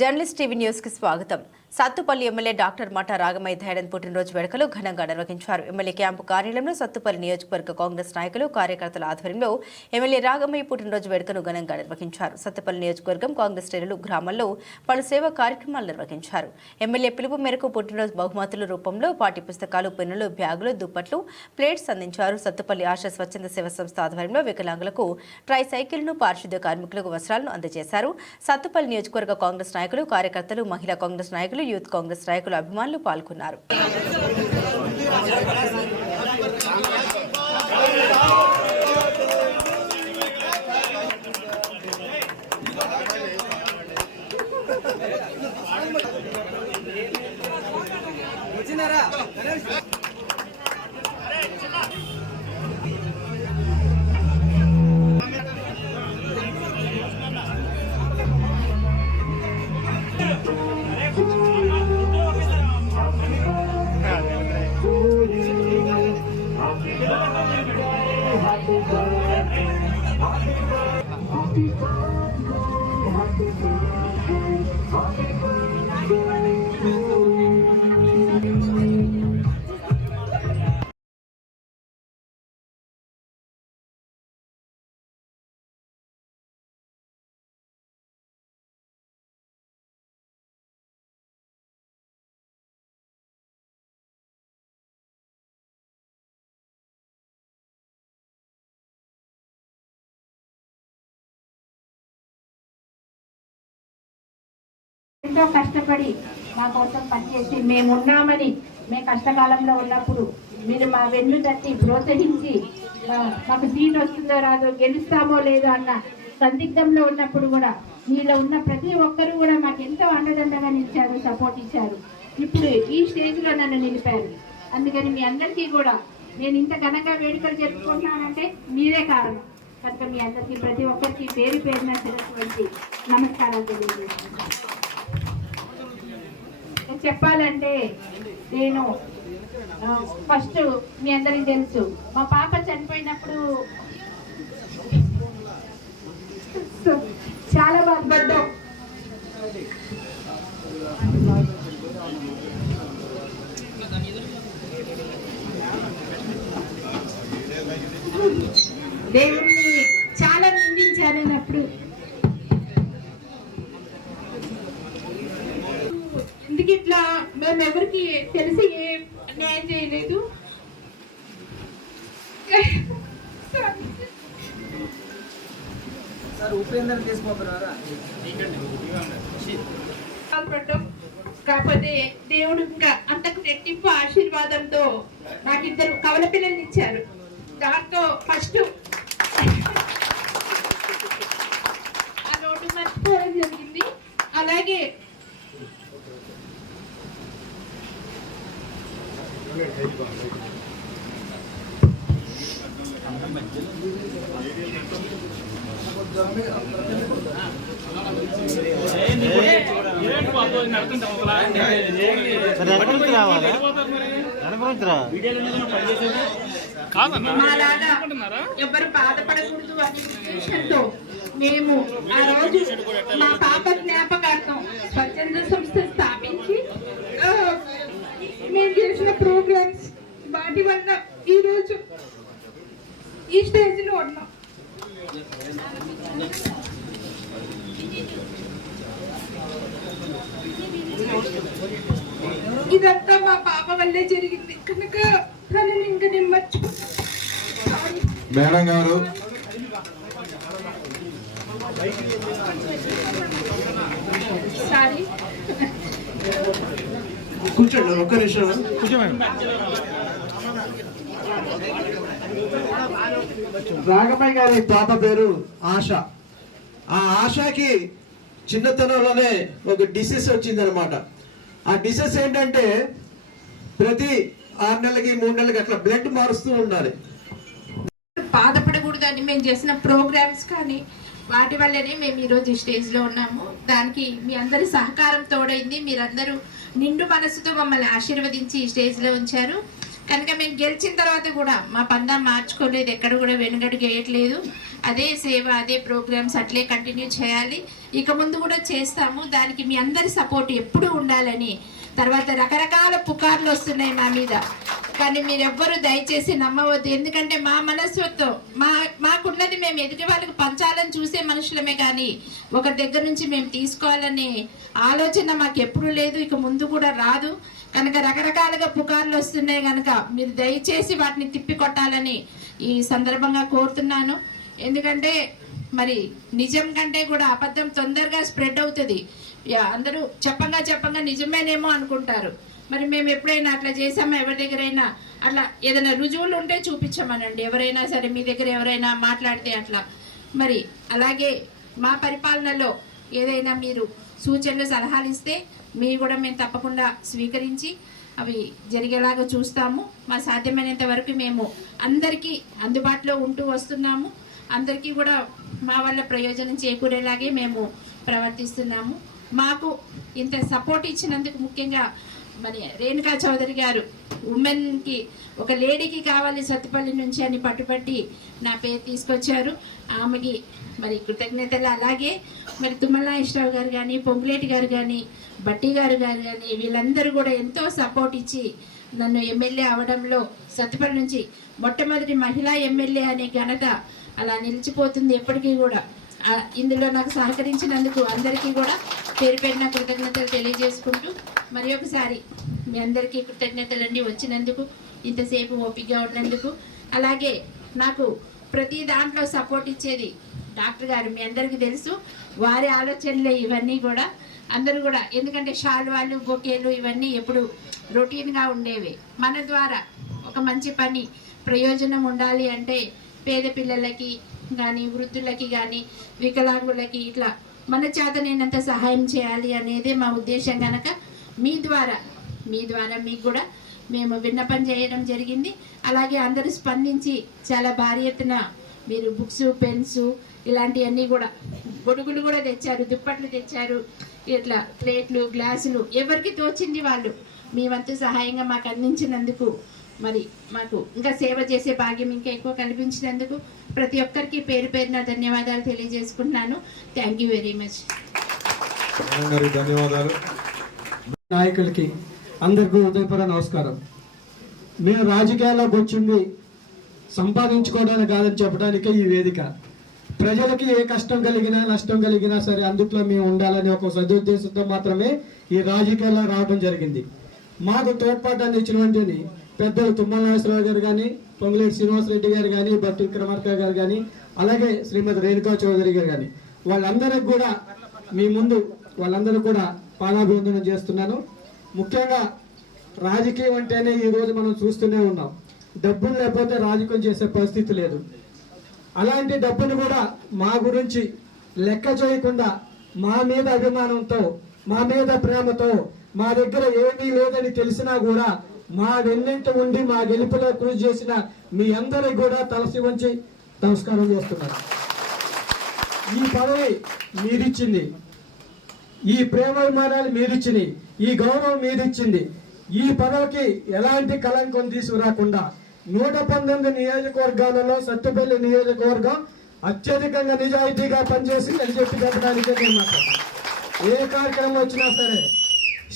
Journalist TV news కి స్వాగతం. Sathupalli MLA doctor Math Ragamayi Dayanand పుట్టినరోజు వేడుకలు ఘనంగా నిర్వహించారు. ఎమ్మెల్యే క్యాంపు కార్యాలయంలో సత్తుపల్లి నియోజకవర్గ కాంగ్రెస్ నాయకులు కార్యకర్తల ఆధ్వర్యంలో ఎమ్మెల్యే రాగమయ్య పుట్టినరోజు వేడుకను ఘనంగా నిర్వహించారు. సత్తుపల్లి నియోజకవర్గం కాంగ్రెస్ శ్రేణులు గ్రామాల్లో పలు సేవా కార్యక్రమాలు నిర్వహించారు. ఎమ్మెల్యే పిలుపు మేరకు పుట్టినరోజు బహుమతుల రూపంలో పాఠ్య పుస్తకాలు, పెన్నులు, బ్యాగులు, దుప్పట్లు, ప్లేట్స్ అందించారు. సత్తుపల్లి ఆశా స్వచ్ఛంద సేవా సంస్థ ఆధ్వర్యంలో వికలాంగులకు ట్రై సైకిల్ను, పారిశుద్ధ్య కార్మికులకు వస్త్రాలను అందజేశారు. సత్తుపల్లి నియోజకవర్గ కాంగ్రెస్ నాయకులు, కార్యకర్తలు, మహిళా కాంగ్రెస్ నాయకులు, యూత్ కాంగ్రెస్ నాయకులు, అభిమానులు పాల్గొన్నారు. ఎంతో కష్టపడి మా కోసం పనిచేసి మేమున్నామని మేము కష్టకాలంలో ఉన్నప్పుడు మీరు మా వెన్ను తట్టి ప్రోత్సహించి మాకు సీట్ వస్తుందో రాదో, గెలుస్తామో లేదో అన్న సందిగ్ధంలో ఉన్నప్పుడు కూడా మీలో ఉన్న ప్రతి ఒక్కరు కూడా మాకు ఎంతో అండదండగా నిలిచారు, సపోర్ట్ ఇచ్చారు. ఇప్పుడు ఈ స్టేజ్లో నన్ను నిలిపారు. అందుకని మీ అందరికీ కూడా నేను ఇంత ఘనంగా వేడుకలు జరుపుకుంటున్నానంటే మీరే కారణం. కనుక మీ అందరికీ ప్రతి ఒక్కరికి పేరు పేరున శిరస్సు నమస్కారాలు తెలియజేస్తున్నాను. చెప్పాలంటే నేను ఫస్ట్ మీ అందరికి తెలుసు, మా పాప చనిపోయినప్పుడు చాలా బాధపడ్డాం. దేవుణ్ణి చాలా నిందించాను. అప్పుడు ఎందుకు ఇట్లా మేము ఎవరికి తెలిసి ఏ న్యాయం చేయలేదు. కాకపోతే దేవుడు ఇంకా అంతకు రెట్టింపు ఆశీర్వాదంతో నాకు ఇద్దరు కవల పిల్లల్ని ఇచ్చారు. దాంతో ఫస్ట్ ఆ లోటు మర్చిపోవడం జరిగింది. అలాగే ఎవరు బాధపడకూడదు అనే ఉద్దేశంతో మేము ఆ రోజు మా పాప జ్ఞాపకార్థం స్వచ్ఛంద సంస్థ స్థాపించి మేము చేసిన ప్రోగ్రామ్స్ వాటి వల్ల ఈరోజు ఈ స్టేజ్లో ఉన్నాం. ఇదంతా మా పాప వల్లే జరిగింది కనుక తనని ఇంకా నేను మర్చిపోతాను. మేడం గారు సారీ, కూర్చోండి, ఒక్క నిమిషం కూర్చోండి. రాగమయ్య గారి పాప పేరు ఆశ. ఆ ఆశకి చిన్నతనంలోనే ఒక డిసీజ్ వచ్చిందనమాట. ఆ డిసీజ్ ఏంటంటే ప్రతి 6 నెలలకి 3 నెలలకి అట్లా బ్లడ్ మారుస్తూ ఉండాలి. బాధపడకూడదని మేము చేసిన ప్రోగ్రామ్స్ కానీ వాటి వల్లనే మేము ఈరోజు ఈ స్టేజ్లో ఉన్నాము. దానికి మీ అందరి సహకారం తోడైంది. మీరందరూ నిండు మనసుతో మమ్మల్ని ఆశీర్వదించి ఈ స్టేజ్లో ఉంచారు. కనుక మేము గెలిచిన తర్వాత కూడా మా పందా మార్చుకోలేదు, ఎక్కడ కూడా వెనుగడుగు వేయట్లేదు. అదే సేవ, అదే ప్రోగ్రామ్స్ అట్లే కంటిన్యూ చేయాలి. ఇక ముందు కూడా చేస్తాము. దానికి మీ అందరి సపోర్ట్ ఎప్పుడూ ఉండాలని. తర్వాత రకరకాల పుకార్లు వస్తున్నాయి మా మీద, కానీ మీరెవ్వరూ దయచేసి నమ్మవద్దు. ఎందుకంటే మా మనస్తత్వం, మాకున్నది మేము ఎదుటి వాళ్ళకి పంచాలని చూసే మనుషులమే, కానీ ఒకరి దగ్గర నుంచి మేము తీసుకోవాలనే ఆలోచన మాకు ఎప్పుడూ లేదు, ఇక ముందు కూడా రాదు. కనుక రకరకాలుగా పుకార్లు వస్తున్నాయి కనుక మీరు దయచేసి వాటిని తిప్పికొట్టాలని ఈ సందర్భంగా కోరుతున్నాను. ఎందుకంటే మరి నిజం కంటే కూడా అబద్ధం తొందరగా స్ప్రెడ్ అవుతుంది. అందరూ చెప్పంగా నిజమేనేమో అనుకుంటారు. మరి మేము ఎప్పుడైనా అట్లా చేసామా? ఎవరి దగ్గరైనా అట్లా ఏదైనా రుజువులు ఉంటే చూపించమనండి. ఎవరైనా సరే మీ దగ్గర ఎవరైనా మాట్లాడితే అట్లా. మరి అలాగే మా పరిపాలనలో ఏదైనా మీరు సూచనలు సలహాలు ఇస్తే మీరు కూడా మేము తప్పకుండా స్వీకరించి అవి జరిగేలాగా చూస్తాము. మా సాధ్యమైనంత వరకు మేము అందరికీ అందుబాటులో ఉంటూ వస్తున్నాము. అందరికీ కూడా మా వల్ల ప్రయోజనం చేకూరేలాగే మేము ప్రవర్తిస్తున్నాము. మాకు ఇంత సపోర్ట్ ఇచ్చినందుకు ముఖ్యంగా మరి రేణుకా చౌదరి గారు, ఉమెన్కి ఒక లేడీకి కావాలి సత్తుపల్లి నుంచి అని పట్టుబట్టి నా పేరు తీసుకొచ్చారు. ఆమెకి మరి కృతజ్ఞతలు. అలాగే మరి తుమ్మల నాగేశ్వరరావు గారు కానీ, పొంగులేటి గారు కానీ, బట్టి గారు కానీ వీళ్ళందరూ కూడా ఎంతో సపోర్ట్ ఇచ్చి నన్ను ఎమ్మెల్యే అవడంలో సత్తుపల్లి నుంచి మొట్టమొదటి మహిళా ఎమ్మెల్యే అనే ఘనత అలా నిలిచిపోతుంది ఎప్పటికీ కూడా. ఇందులో నాకు సహకరించినందుకు అందరికీ కూడా పేరు పేరున కృతజ్ఞతలు తెలియజేసుకుంటూ మరి ఒకసారి మీ అందరికీ కృతజ్ఞతలన్నీ వచ్చినందుకు, ఇంతసేపు ఓపికగా ఉన్నందుకు. అలాగే నాకు ప్రతి దాంట్లో సపోర్ట్ ఇచ్చేది డాక్టర్ గారు, మీ అందరికీ తెలుసు. వారి ఆలోచనలే ఇవన్నీ కూడా. అందరూ కూడా ఎందుకంటే శాలువాలు, బొకేలు ఇవన్నీ ఎప్పుడు రొటీన్గా ఉండేవి. మన ద్వారా ఒక మంచి పని ప్రయోజనం ఉండాలి అంటే పేద పిల్లలకి కానీ, వృద్ధులకి కానీ, వికలాంగులకి ఇట్లా మన చేతనైనంత సహాయం చేయాలి అనేదే మా ఉద్దేశం. కనుక మీ ద్వారా మీకు కూడా మేము విన్నపం చేయడం జరిగింది. అలాగే అందరూ స్పందించి చాలా భారీ ఎత్తున మీరు బుక్స్, పెన్స్ ఇలాంటివన్నీ కూడా, గొడుగులు కూడా తెచ్చారు, దుప్పట్లు తెచ్చారు, ఇట్లా ప్లేట్లు, గ్లాసులు ఎవరికి తోచింది వాళ్ళు మీ వంతు సహాయంగా మాకు అందించినందుకు, మరి మాకు ఇంకా సేవ చేసే భాగ్యం ఇంకా ఎక్కువ కల్పించినందుకు ప్రతి ఒక్కరికి పేరు పేరున ధన్యవాదాలు తెలియజేసుకుంటున్నాను. Thank you very much. ధన్యవాదాలు. నాయకులకి అందరికీ ఉదయపూర్వక నమస్కారం. మేము రాజకీయాల్లోకి వచ్చింది సంపాదించుకోవడానికి కాదని చెప్పడానికే ఈ వేదిక. ప్రజలకి ఏ కష్టం కలిగినా, నష్టం కలిగినా సరే అందుట్లో మేము ఉండాలని ఒక సదుద్దేశంతో మాత్రమే ఈ రాజకీయాల్లో రావడం జరిగింది. మాకు తోడ్పాటు అందించినటువంటి పెద్దలు తుమ్మల నాగేశ్వరరావు గారు కానీ, పొంగులేటి శ్రీనివాసరెడ్డి గారు కానీ, బట్టి విక్రమార్క గారు కానీ, అలాగే శ్రీమతి రేణుకా చౌదరి గారు కానీ, వాళ్ళందరికి కూడా మీ ముందు వాళ్ళందరూ కూడా పాదాభివందనం చేస్తున్నాను. ముఖ్యంగా రాజకీయం అంటేనే ఈరోజు మనం చూస్తూనే ఉన్నాం. డబ్బులు లేకపోతే రాజకీయం చేసే పరిస్థితి లేదు. అలాంటి డబ్బును కూడా మా గురించి లెక్క చేయకుండా, మా మీద అభిమానంతో, మా మీద ప్రేమతో, మా దగ్గర ఏమీ లేదని తెలిసినా కూడా మా వెన్నంట ఉండి మా గెలుపులో కృషి చేసిన మీ అందరికి కూడా తలసి వంచి నమస్కారం చేస్తున్నాను. ఈ పదవి మీరిచ్చింది, ఈ ప్రేమాభిమానాలు మీరిచ్చింది, ఈ గౌరవం మీరిచ్చింది. ఈ పదవికి ఎలాంటి కళంకం తీసుకురాకుండా 119 నియోజకవర్గాలలో సత్తుపల్లి నియోజకవర్గం అత్యధికంగా నిజాయితీగా పనిచేసి అని చెప్పి చెప్పడానికే నేను మాట్లాడతాను. ఏ కార్యక్రమం వచ్చినా సరే,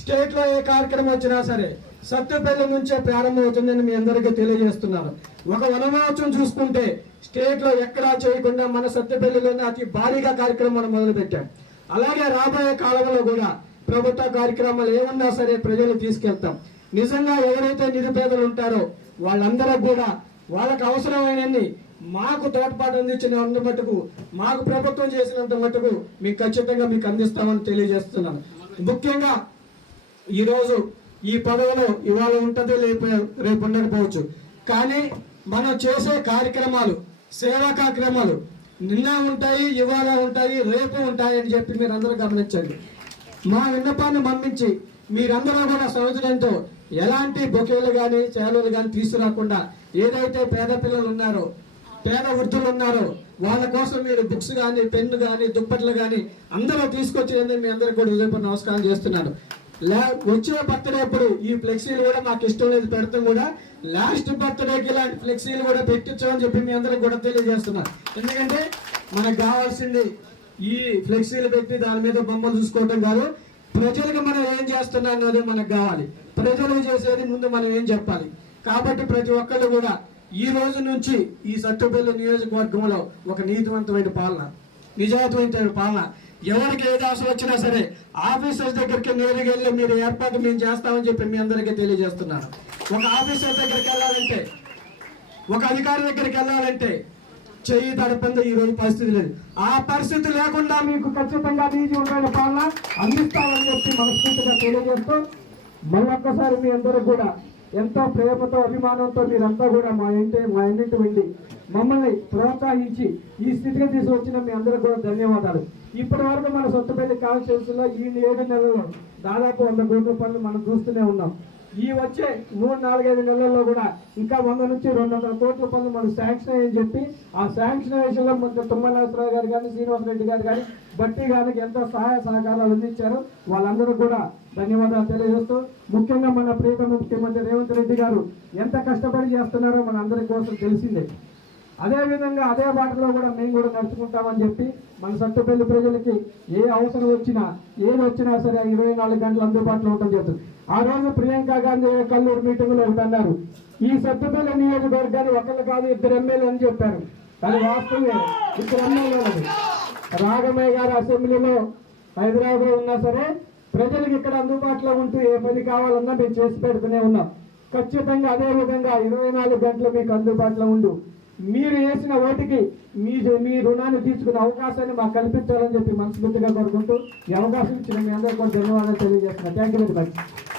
స్టేట్లో ఏ కార్యక్రమం వచ్చినా సరే సత్తుపల్లి నుంచే ప్రారంభమవుతుందని మీ అందరికీ తెలియజేస్తున్నాను. ఒక వనమహోత్సవం చూసుకుంటే స్టేట్లో ఎక్కడా చేయకుండా మన సత్తుపల్లిలోనే అతి భారీగా కార్యక్రమం మనం మొదలుపెట్టాం. అలాగే రాబోయే కాలంలో కూడా ప్రభుత్వ కార్యక్రమాలు ఏమన్నా సరే ప్రజలు తీసుకెళ్తాం. నిజంగా ఎవరైతే నిరుపేదలు ఉంటారో వాళ్ళందరూ కూడా వాళ్ళకు అవసరమైనన్ని మాకు తోడ్పాటు అందించినంత మటుకు, మాకు ప్రభుత్వం చేసినంత మటుకు మీకు ఖచ్చితంగా మీకు అందిస్తామని తెలియజేస్తున్నాను. ముఖ్యంగా ఈరోజు ఈ పదవిలో ఇవాళ ఉంటుంది, రేపు ఉండకపోవచ్చు, కానీ మనం చేసే కార్యక్రమాలు, సేవా కార్యక్రమాలు నిన్న ఉంటాయి, ఇవాళ ఉంటాయి, రేపు ఉంటాయి అని చెప్పి మీరందరూ గమనించండి. మా విన్నపాన్ని పంపించి మీరందరూ కూడా సౌజన్యంతో ఎలాంటి బొకేలు కానీ, చేలలు కానీ తీసుకురాకుండా ఏదైతే పేద పిల్లలు ఉన్నారో, పేద వృద్ధులు ఉన్నారో వాళ్ళ కోసం మీరు బుక్స్ కానీ, పెన్ను కానీ, దుప్పట్లు కానీ అందరూ తీసుకొచ్చి మీ అందరికీ కూడా హృదయపూర్వక నమస్కారం చేస్తున్నాను. వచ్చే బర్త్డే అప్పుడు ఈ ఫ్లెక్సీలు కూడా మాకు ఇష్టం లేదు పెడతాం కూడా, లాస్ట్ బర్త్డేకి ఇలాంటి ఫ్లెక్సీలు కూడా పెట్టించామని చెప్పి మీ అందరికి కూడా తెలియజేస్తున్నా. ఎందుకంటే మనకు కావాల్సింది ఈ ఫ్లెక్సీలు పెట్టి దాని మీద బొమ్మలు చూసుకోవటం కాదు, ప్రజలకు మనం ఏం చేస్తున్నాం అన్నది మనకు కావాలి. ప్రజలు చేసేది ముందు మనం ఏం చెప్పాలి. కాబట్టి ప్రతి ఒక్కళ్ళు కూడా ఈ రోజు నుంచి ఈ సత్తుపల్లి నియోజకవర్గంలో ఒక నీతివంతమైన పాలన, నిజాయితీమైన పాలన, ఎవరికి ఏది ఆశ వచ్చినా సరే ఆఫీసర్స్ దగ్గరికి నేరుగా వెళ్ళి మీరు ఏర్పాటు మేము చేస్తామని చెప్పి మీ అందరికీ తెలియజేస్తున్నాను. ఒక ఆఫీసర్ దగ్గరికి వెళ్ళాలంటే, ఒక అధికారి దగ్గరికి వెళ్ళాలంటే చెయ్యి తడపంది ఈ రోజు పరిస్థితి లేదు. ఆ పరిస్థితి లేకుండా మీకు ఖచ్చితంగా నీతివంతమైన పాలన అందిస్తామని చెప్పి మనస్ఫూర్తిగా తెలియజేస్తూ మళ్ళొక్కసారి మీ అందరూ కూడా ఎంతో ప్రేమతో అభిమానంతో మీరంతా కూడా మా ఇంటి వెళ్ళి మమ్మల్ని ప్రోత్సహించి ఈ స్థితికి తీసుకొచ్చిన మీ అందరికి కూడా ధన్యవాదాలు. ఇప్పటి వరకు మన సొంతపల్లి కాన్స్టిట్యూన్సీలో ఈ 7 నెలల్లో దాదాపు 100 కోట్ల పనులు మనం చూస్తూనే ఉన్నాం. ఈ వచ్చే 3-4-5 నెలల్లో కూడా ఇంకా 100 నుంచి 200 కోట్ల పనులు మనం శాంక్షన్ అయ్యని చెప్పి ఆ శాంక్షనేషన్లో మన తుమ్మలనాథరావు గారు కానీ, శ్రీనివాసరెడ్డి గారు కానీ, బట్టి గారికి ఎంతో సహాయ సహకారాలు అందించారు. వాళ్ళందరూ కూడా ధన్యవాదాలు తెలియజేస్తూ, ముఖ్యంగా మన ప్రియతమ ముఖ్యమంత్రి రేవంత్ రెడ్డి గారు ఎంత కష్టపడి చేస్తున్నారో మన అందరి కోసం తెలిసిందే. అదేవిధంగా అదే బాటలో కూడా మేము కూడా నడుచుకుంటామని చెప్పి మన సత్తుపల్లి ప్రజలకి ఏ అవసరం వచ్చినా ఏది వచ్చినా సరే 24 గంటలు అందుబాటులో ఉండడం జరుగుతుంది. ఆ రోజు ప్రియాంక గాంధీ కల్లూరు మీటింగ్లో ఒకటి అన్నారు, ఈ సత్తుపల్లి నియోజకవర్గాన్ని ఒకళ్ళు కాదు 2 ఎమ్మెల్యేలు అని చెప్పారు. అది వాస్తవమే, 2 ఎమ్మెల్యేలు. రాఘమయ్య గారు అసెంబ్లీలో హైదరాబాద్లో ఉన్నా సరే ప్రజలకు ఇక్కడ అందుబాటులో ఉంటూ ఏ పని కావాలన్నా మేము చేసి పెడుతూనే ఉన్నాం. ఖచ్చితంగా అదే విధంగా 24 గంటలు మీకు అందుబాటులో ఉండు, మీరు వేసిన ఓటుకి మీ రుణాన్ని తీర్చుకునే అవకాశాన్ని మాకు కల్పించాలని చెప్పి మనస్ఫూర్తిగా కోరుకుంటూ ఈ అవకాశం ఇచ్చిన మీ అందరికీ కూడా ధన్యవాదాలు తెలియజేస్తున్నా. Thank you very much.